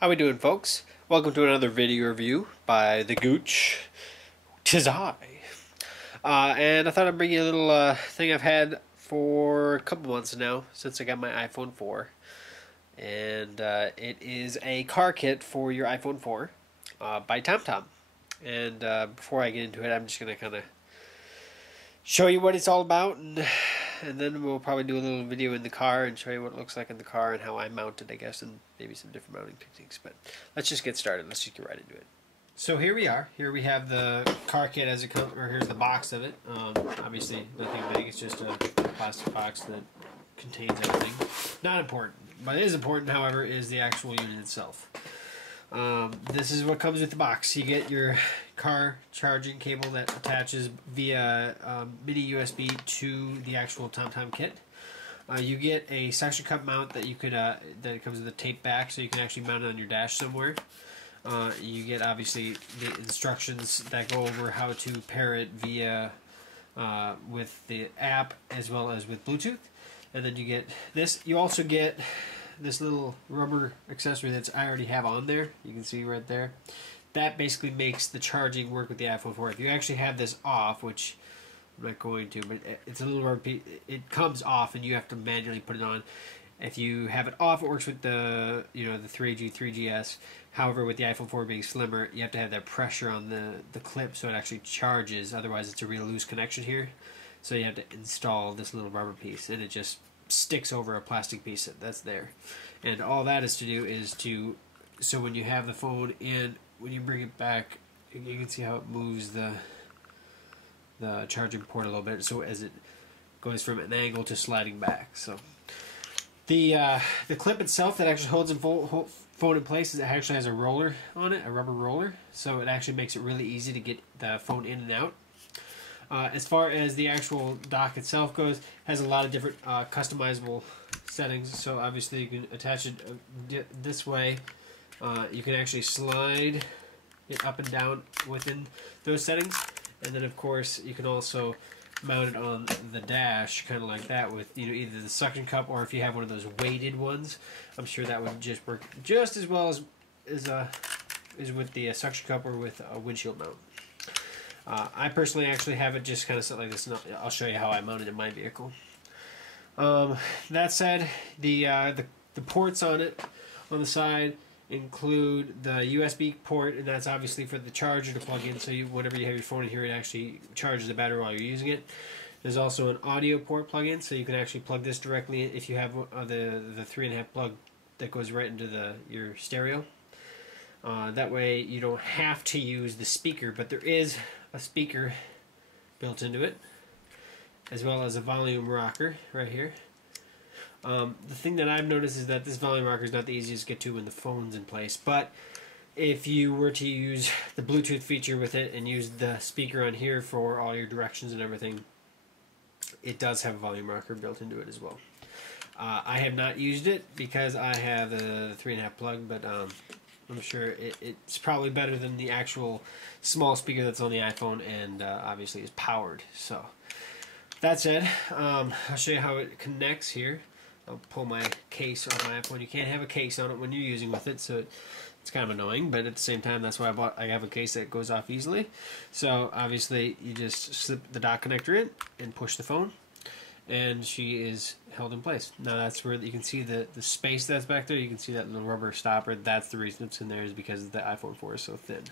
How we doing, folks? Welcome to another video review by the Gooch. 'Tis I. And I thought I'd bring you a little thing I've had for a couple months now, since I got my iPhone 4. And it is a car kit for your iPhone 4 by TomTom. And before I get into it, I'm just going to kind of show you what it's all about, and then we'll probably do a little video in the car and show you what it looks like in the car and how I mount it, I guess, and maybe some different mounting techniques. But let's just get started. Let's just get right into it. So here we are. Here we have the car kit as it comes, or here's the box of it. Obviously nothing big. It's just a plastic box that contains everything. Not important. What is important, however, is the actual unit itself. This is what comes with the box. You get your car charging cable that attaches via mini USB to the actual TomTom kit. You get a suction cup mount that you could that it comes with a tape back, so you can actually mount it on your dash somewhere. You get obviously the instructions that go over how to pair it via with the app as well as with Bluetooth, and then you get this. You also get this little rubber accessory that I already have on there. You can see right there. That basically makes the charging work with the iPhone 4. If you actually have this off, which I'm not going to, but it's a little rubber piece. It comes off, and you have to manually put it on. If you have it off, it works with the the 3G, 3GS. However, with the iPhone 4 being slimmer, you have to have that pressure on the clip so it actually charges. Otherwise, it's a real loose connection here. So you have to install this little rubber piece, and it just sticks over a plastic piece that's there. And all that is to do is so when you have the phone in, when you bring it back, you can see how it moves the charging port a little bit, so as it goes from an angle to sliding back. So the clip itself that actually holds the phone in place is it actually has a roller on it, a rubber roller, so it actually makes it really easy to get the phone in and out. As far as the actual dock itself goes, it has a lot of different customizable settings. So obviously you can attach it this way. You can actually slide it up and down within those settings. And then of course you can also mount it on the dash, kind of like that, with either the suction cup, or if you have one of those weighted ones, I'm sure that would just work just as well as with the suction cup or with a windshield mount. I personally actually have it just kind of set like this, and I'll show you how I mount it in my vehicle. That said, the ports on it on the side include the USB port, and that's obviously for the charger to plug in, so whenever you have your phone in here, it actually charges the battery while you're using it. There's also an audio port plug-in, so you can actually plug this directly in if you have the 3.5 plug that goes right into your stereo. That way you don't have to use the speaker, but there is a speaker built into it, as well as a volume rocker right here. The thing that I've noticed is that this volume rocker is not the easiest to get to when the phone's in place, but if you were to use the Bluetooth feature with it and use the speaker on here for all your directions and everything, it does have a volume rocker built into it as well. I have not used it because I have the 3.5 plug, but I'm sure it's probably better than the actual small speaker that's on the iPhone, and obviously is powered. So that said, I'll show you how it connects here. I'll pull my case off my iPhone. You can't have a case on it when you're using with it, so it's kind of annoying, but at the same time, that's why I have a case that goes off easily. So obviously you just slip the dock connector in and push the phone, and she is held in place. Now that's where you can see the space that's back there. You can see that little rubber stopper. That's the reason it's in there, is because the iPhone 4 is so thin.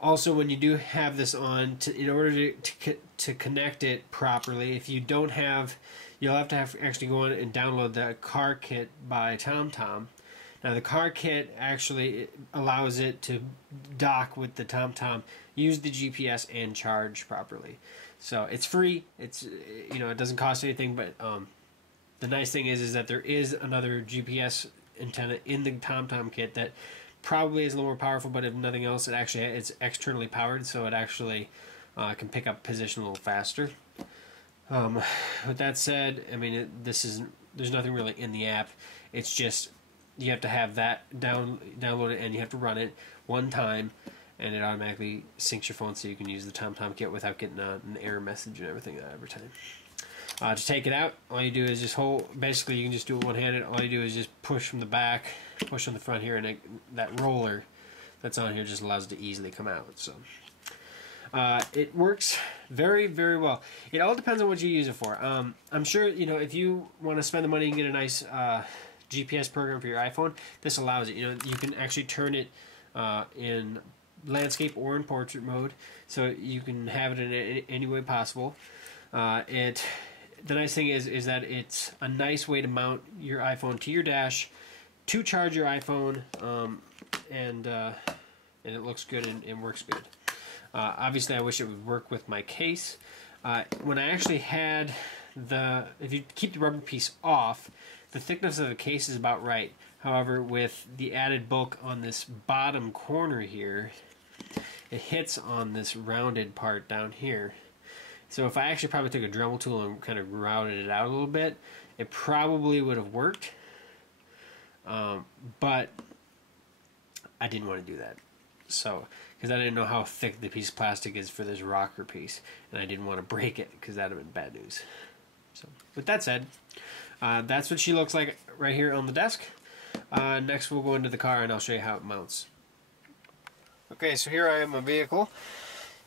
Also, when you do have this on, in order to connect it properly, if you don't have, you'll have to actually go on and download the car kit by TomTom. Now the car kit actually allows it to dock with the TomTom, use the GPS, and charge properly. So it's free. It's it doesn't cost anything. But the nice thing is that there is another GPS antenna in the TomTom kit that probably is a little more powerful. But if nothing else, it's externally powered, so it actually can pick up position a little faster. With that said, I mean there's nothing really in the app. It's just you have to have that download it, and you have to run it one time, and it automatically syncs your phone so you can use the TomTom kit without getting an error message and everything every time. To take it out, all you do is just hold. Basically, you can just do it one-handed. All you do is just push from the back, push on the front here, and that roller that's on here just allows it to easily come out. So it works very, very well. It all depends on what you use it for. I'm sure, you know, if you want to spend the money and get a nice GPS program for your iPhone, this allows it. You know, you can actually turn it in landscape or in portrait mode, so you can have it in any way possible. The nice thing is that it's a nice way to mount your iPhone to your dash, to charge your iPhone, and it looks good and works good. Obviously, I wish it would work with my case. When I actually had if you keep the rubber piece off, the thickness of the case is about right. However, with the added bulk on this bottom corner here, it hits on this rounded part down here. So if I actually probably took a Dremel tool and kind of routed it out a little bit, it probably would have worked. But I didn't want to do that. So, because I didn't know how thick the piece of plastic is for this rocker piece, and I didn't want to break it because that would have been bad news. So, with that said, that's what she looks like right here on the desk. Next we'll go into the car and I'll show you how it mounts. Okay, so here I am in my vehicle.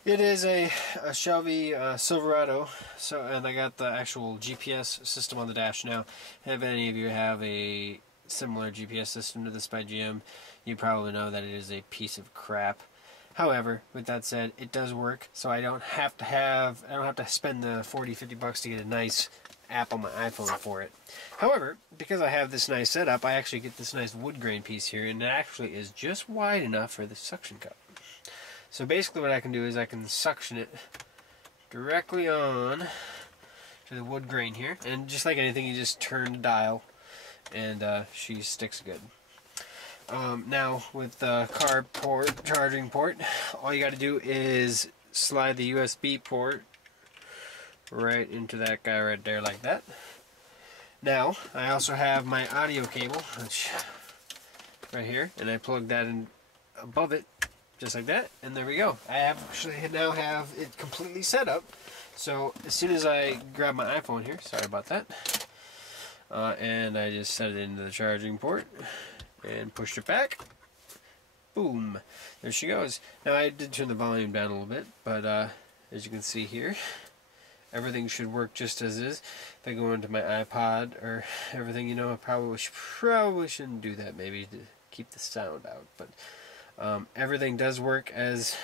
It is a Shelby Silverado, and I got the actual GPS system on the dash now. If any of you have a similar GPS system to this by GM, you probably know that it is a piece of crap. However, with that said, it does work, so I don't have to spend the $40-50 to get a nice app on my iPhone for it. However, because I have this nice setup, I actually get this nice wood grain piece here, and it actually is just wide enough for the suction cup. So basically what I can do is I can suction it directly on to the wood grain here, and just like anything, you just turn the dial and she sticks good. Now with the car charging port, all you got to do is slide the USB port right into that guy right there like that. Now I also have my audio cable, which right here, and I plug that in above it just like that, and there we go. I actually now have it completely set up, so as soon as I grab my iPhone here, sorry about that, and I just set it into the charging port and pushed it back, boom, there she goes. Now I did turn the volume down a little bit, but as you can see here, everything should work just as is. If I go into my iPod or everything, you know, I probably shouldn't do that, maybe to keep the sound out, but everything does work as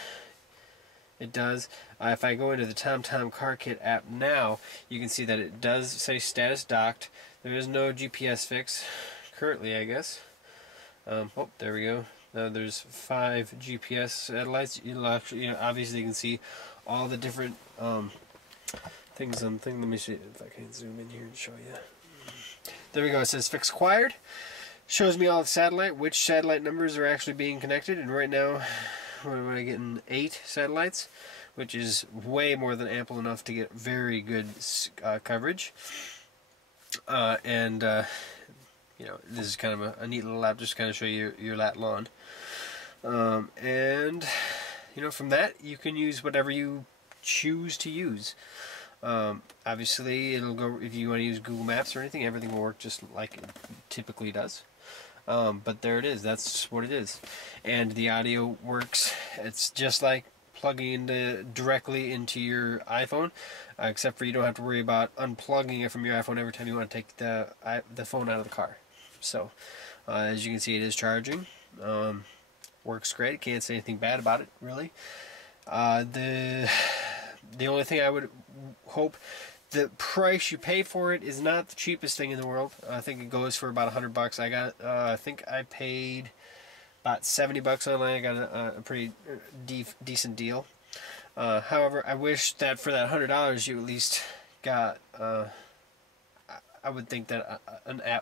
it does. If I go into the TomTom Car Kit app now, you can see that it does say status docked. There is no GPS fix currently, I guess. Oh, there we go. Now there's 5 GPS satellites. You'll actually, obviously you can see all the different things. Let me see if I can zoom in here and show you. There we go. It says fix acquired. Shows me all the which satellite numbers are actually being connected, and right now we're getting 8 satellites, which is way more than ample enough to get very good coverage. This is kind of a neat little app just to kind of show you your lat lawn. And from that you can use whatever you choose to use. Obviously it'll go, if you want to use Google Maps or anything, everything will work just like it typically does. But there it is, that's what it is. And the audio works, it's just like plugging directly into your iPhone, except for you don't have to worry about unplugging it from your iPhone every time you want to take the phone out of the car. So as you can see, it is charging. Works great, can't say anything bad about it really. The only thing I would hope, the price you pay for it is not the cheapest thing in the world. I think it goes for about $100. I think I paid about $70 online. I got a pretty decent deal. However, I wish that for that $100 you at least got. I would think that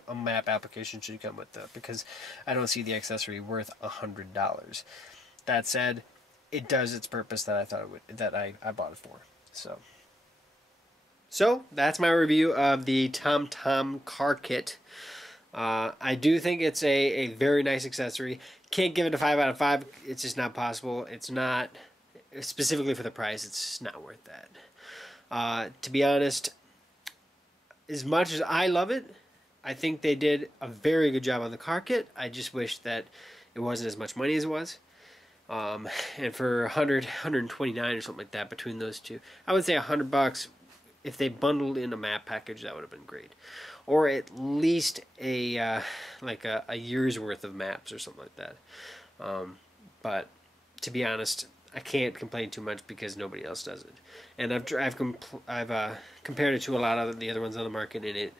a map application should come with that, because I don't see the accessory worth $100. That said, it does its purpose that I thought it would, that I bought it for. So that's my review of the TomTom Car Kit. I do think it's a very nice accessory. Can't give it a 5 out of 5. It's just not possible. It's not, specifically for the price, it's just not worth that. To be honest, as much as I love it, I think they did a very good job on the car kit. I just wish that it wasn't as much money as it was. And for 129 or something like that between those two, I would say $100. If they bundled in a map package, that would have been great, or at least a like a year's worth of maps or something like that. But to be honest, I can't complain too much because nobody else does it, and I've compared it to a lot of the other ones on the market, and it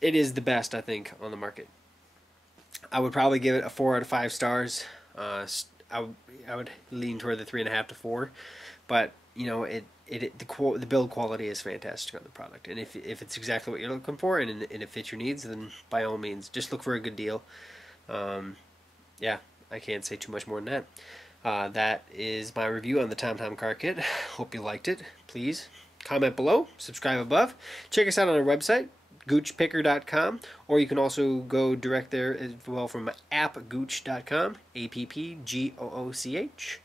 is the best, I think, on the market. I would probably give it a 4 out of 5 stars. I would lean toward the 3.5 to 4, but you know the build quality is fantastic on the product, and if it's exactly what you're looking for and it fits your needs, then by all means just look for a good deal. Yeah, I can't say too much more than that. That is my review on the TomTom car kit. Hope you liked it. Please comment below, subscribe above, check us out on our website, goochpicker.com, or you can also go direct there as well from appgooch.com, APPGOOCH,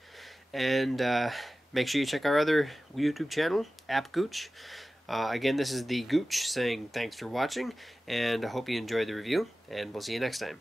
and make sure you check our other YouTube channel, AppGooch. Again, this is the Gooch saying thanks for watching, and I hope you enjoyed the review, and we'll see you next time.